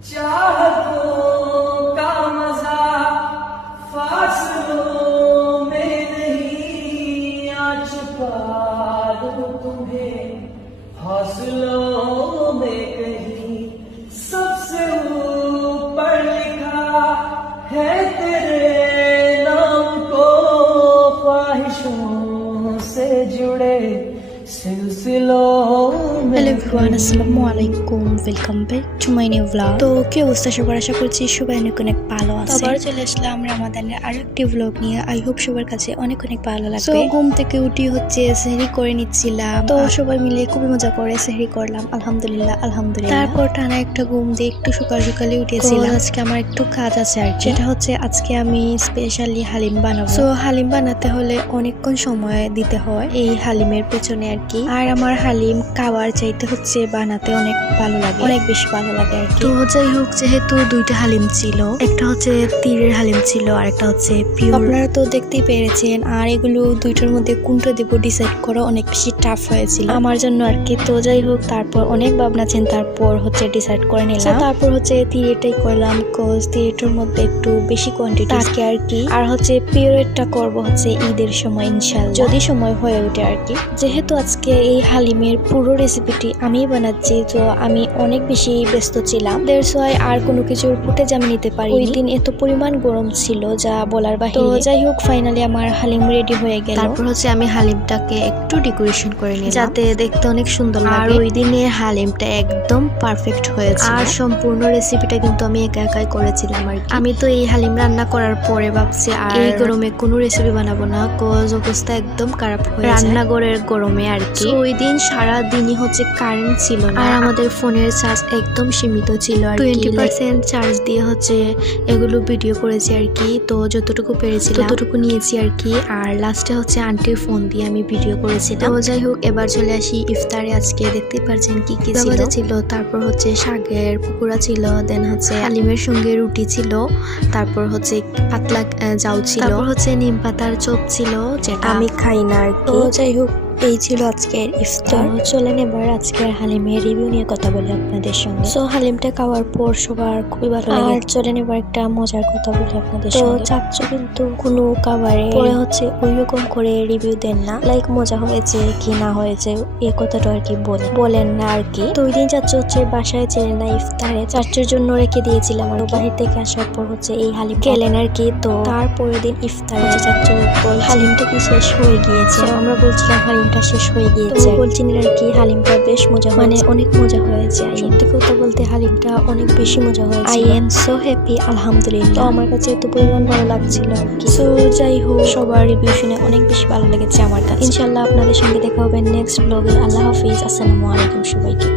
चाहतों का मजा फासलों में नहीं, आ छुपा दूं तुम्हें हौसलों में कहीं। सबसे ऊपर लिखा है तेरे नाम को, ख्वाहिशों से जुड़े सिलसिलों में। হ্যালো এভরিওয়ান, আসসালামু আলাইকুম, welcome back to my new blog. তো কি অবস্থা সবার, আশা করছি সবাই অনেক অনেক ভালো আছে। আবার চলে আসলাম রমাদানের আরেকটি ব্লগ নিয়ে। আই হোপ সবার কাছে অনেক অনেক ভালো লাগবে। তো ঘুম থেকে উঠি হচ্ছে সেহরি করে নিচ্ছিলাম, তো সবাই মিলে খুবই মজা করে সেহরি করলাম, আলহামদুলিল্লাহ আলহামদুলিল্লাহ। তারপর টানা একটা ঘুম দিয়ে একটু সকাল সকালে উঠেছিলাম। আজকে আমার একটু কাজ আছে আর যেটা হচ্ছে আজকে আমি স্পেশালি হালিম বানাবো। তো হালিম বানাতে হলে অনেকক্ষণ সময় দিতে হয় এই হালিমের পেছনে আর কি। আর আমার হালিম খাবার চাইতে হচ্ছে বানাতে অনেক ভালো লাগে, অনেক বেশি ভালো লাগে আর কি। তো যাই হোক, যেহেতু দুইটা হালিম ছিল, একটা হচ্ছে তীরের হালিম ছিল আর একটা হচ্ছে পিওর। আপনারা তো দেখতেই পেরেছেন। আর এগুলো দুইটার মধ্যে কোনটা দেবো ডিসাইড করা অনেক বেশি টাফ হয়েছিল আমার জন্য আর কি। তো যাই হোক, তারপর অনেক ভাবনা চিন্তার পর হচ্ছে ডিসাইড করে নিলাম। তারপর হচ্ছে তীরেরটাই করলাম, কজ তীরেরটার মধ্যে একটু বেশি কোয়ান্টিটি থাকে আর কি। আর হচ্ছে পিওরেরটা করব হচ্ছে ঈদের সময় ইনশাআল্লাহ, যদি সময় হয়ে ওঠে আর কি। যেহেতু আজকে এই হালিমের পুরো রেসিপিটি আমি বানাচ্ছি, তো আমি অনেক বেশি ব্যস্ত ছিলাম, দ্যাটস ওয়াই আর কোনো কিছুর ফুটেজ আমি নিতে পারি। ওই দিন এত পরিমাণ গরম ছিল যা বলার বাহিরে। তো যাই হোক, ফাইনালি আমার হালিম রেডি হয়ে গেল। তারপর হচ্ছে আমি হালিমটাকে একটু ডেকোরেশন করে নিলাম যাতে দেখতে অনেক সুন্দর লাগে। আর ওই দিনের হালিমটা একদম পারফেক্ট হয়েছে। আর সম্পূর্ণ রেসিপিটা কিন্তু আমি একা একাই করেছিলাম আর কি। আমি তো এই হালিম রান্না করার পরে ভাবছি আর এই গরমে কোনো রেসিপি বানাবো না, কজ অবস্থা একদম খারাপ হয়ে যায় রান্নাঘরের গরমে আর কি। ওই দিন সারা দিনই হচ্ছে কারেন্ট ছিল না, আর আমাদের ফোনের চার্জ একদম সীমিত ছিল আর 20% চার্জ দিয়ে হচ্ছে এগুলো ভিডিও করেছি আর কি। তো যতটুকু পেরেছি ততটুকু নিয়েছি আর কি। আর লাস্টে হচ্ছে আন্টির ফোন দিয়ে আমি ভিডিও করেছিলাম। তো যাই হোক, এবার চলে আসি ইফতারে। আজকে দেখতে পাচ্ছেন কি কি ছিল। তারপর হচ্ছে শাকের পুকুরা ছিল, দেন হচ্ছে হালিমের সঙ্গে রুটি ছিল, তারপর হচ্ছে পাতলা জাউ ছিল, তারপর হচ্ছে নিম পাতার চপ ছিল যেটা আমি খাই না আর কি। তো যাই হোক, এই ছিল আজকের ইফতার। চলেন এবার আজকের হালিমের রিভিউ নিয়ে কথা বলি আপনাদের সঙ্গে। তো হালিমটা খাওয়ার পর সবার খুবই ভালো লাগে। আর চলেন এবার একটা মজার কথা বলি আপনাদের সঙ্গে। তো চাচ্চু কিন্তু কোনো খাবারে পরে হচ্ছে ওই রকম করে রিভিউ দেন না, লাইক মজা হয়েছে কি না হয়েছে এই কথাটা আর কি বলেন না আর কি। তো ওই দিন চাচ্চু হচ্ছে বাসায় ছিলেন না ইফতারে, চাচ্চুর জন্য রেখে দিয়েছিলাম। আর বাহির থেকে আসার পর হচ্ছে এই হালিম খেলেন আর কি। তো তারপরের দিন ইফতারে চাচ্চু হালিমটা কি শেষ হয়ে গিয়েছে, আমরা বলছিলাম হালিম শেষ হয়ে গিয়েছে, বলছিলেন আর কি হালিমটা বেশ মজা, মানে অনেক মজা হয়েছে। সত্যি কথা বলতে হালিমটা অনেক বেশি মজা হয়েছে। আই এম সো হ্যাপি, আলহামদুলিল্লাহ। আমার কাছে এত পরিমাণ ভালো লাগছিল আর কি। সো যাই হোক, সবার রিভিউ শুনে অনেক বেশি ভালো লেগেছে আমার কাছে। ইনশাআল্লাহ আপনাদের সঙ্গে দেখা হবে নেক্সট ব্লগে। আল্লাহ হাফিজ, আসসালামু আলাইকুম সবাইকে।